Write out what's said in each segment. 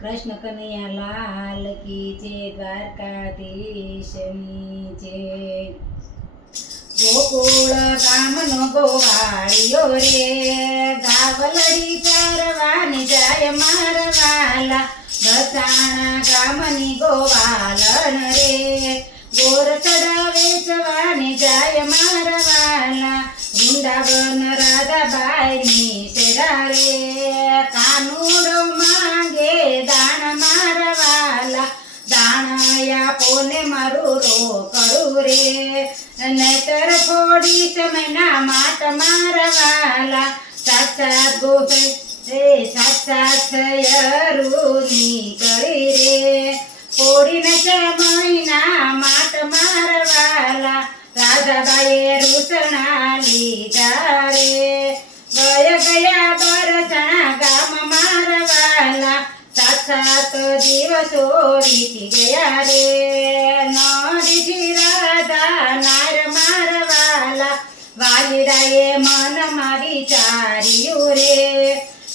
કૃષ્ણ કનૈયા લાલ કી જય, દ્વારકાધીશની જય। ગોકુળ ગામનો ગોવાળિયો રે, ગાવલડી ચારવાની જાય મારા વાલા। બસાણા ગામની ગોવાલણ રે, ગોર ચડાવે જવાની જાય મારા વાલા। વૃંદાવન રાધાબાઈની શેરા રે, કાનુડો માંગે દાણ મારા વાલા। દાણયા પોને મારું રોકડું રે, નહીતર ફોડી સમયના માટ મારા વાલા। સાક્ષાત ગોસાઈ સાક્ષાત થયરું નીકળી રે, ફોડીને સમયના માટ મારા વાલા। રાધાબાઈએ રૂસણા લીધા રે, વય ગયા બરસણા ગામ મારા વાલા। સાક્ષાત દિવસો વીતી ગયા રે, નડીથી રાધા નાર મારા વાલા। વાલીડાએ મનમાં વિચાર્યું રે,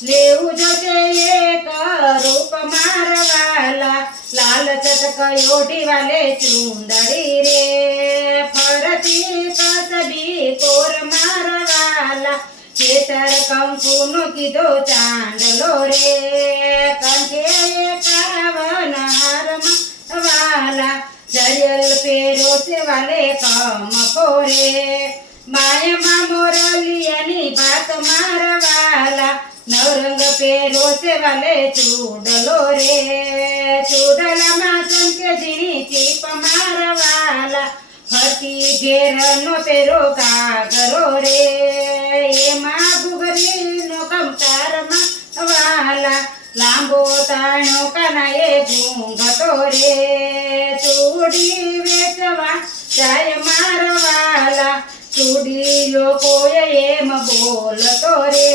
લેવું જોશે એક રૂપ મારા વાલા। લાલ ચટક ઓઢી વાલે ચુંદડી રે, ફરતી કસબી કોર મારા વાલા। કેસર કંકુનો કીધો ચાંદલો રે, કંઠે એકાવન હાર વાલા। જરિયલ પેરો છે વાલે કમકો રે, માયમાં મોરલિયાની ભાત મારા વાલા। નવરંગ પેરો છે વાલે ચૂડલો રે, ચૂડલામાં ચમકે ઝીણી ચીપ મારા વાલા। ફરતી ઘેરનો પેરો કાગરો રે, એમાં ઘૂઘરીનો કમકાર વાલા। લાંબો તાણો કાનાએ ઘૂંઘટો રે, ચૂડી વેચવા જાય મારા વાલા। ચૂડી લોકોએ એમ બોલતો રે,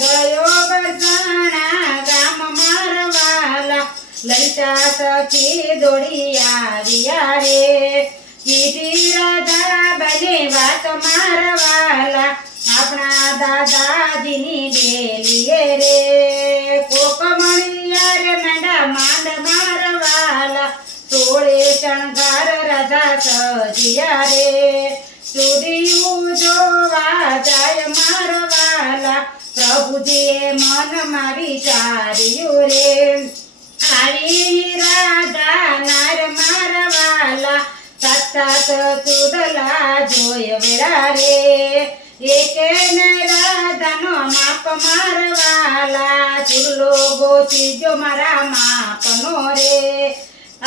ગયો બરસાણા ગામ મારા વાલા। લલિતા સખી દોડી આવ્યા રે, કીધી રાધાબાઈને વાત મારા વાલા। આપણા દાદાજીની ડેલીએ રે, કોક મણિયાર મેંડા માંડ મારા વાલા। તોળે શણગાર રાધા સજિયા રે, ચૂડિયું જોવા જાય મારા વાલા। પ્રભુજીએ મનમાં વિચાર્યું રે, આવી રાધા નાર મારા વાલા। સાક્ષાત ચૂડલા જોય વેરા રે, એકે ને રાધાનો માપ મારા વાલા। ચૂડલો ગોતીજો મારા માપનો રે,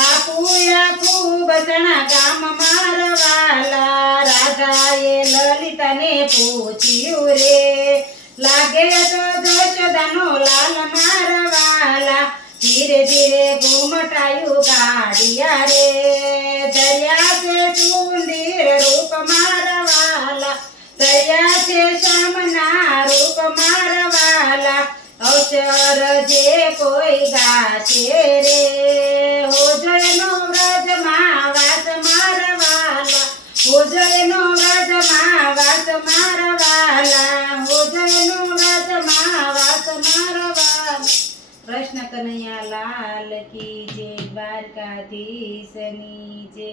આપુયા ખૂબ સણા ગામ મારા વાલા। રાધાએ લલિતાને પૂછ્યું રે, લાગે તો દોષદાનો લાલ મારા વાલા। ધીરે ધીરે ઘૂમટાયું ગાડિયા રે, દરિયા છે સુંદર રૂપ મારા વાલા। દરિયા છે શામના રૂપ મારા વાલા। અવસર જે કોઈ ગાશે રે, હોજયનો વ્રજમાં વાસ મારા વાલા। હોજયનો વ્રજમાં વાસ મારા વાલા। હોજયનો વ્રજમાં વાસ મારા વાલા। કૃષ્ણ કનૈયા લાલ કી જય, દ્વારકાધીશની જય।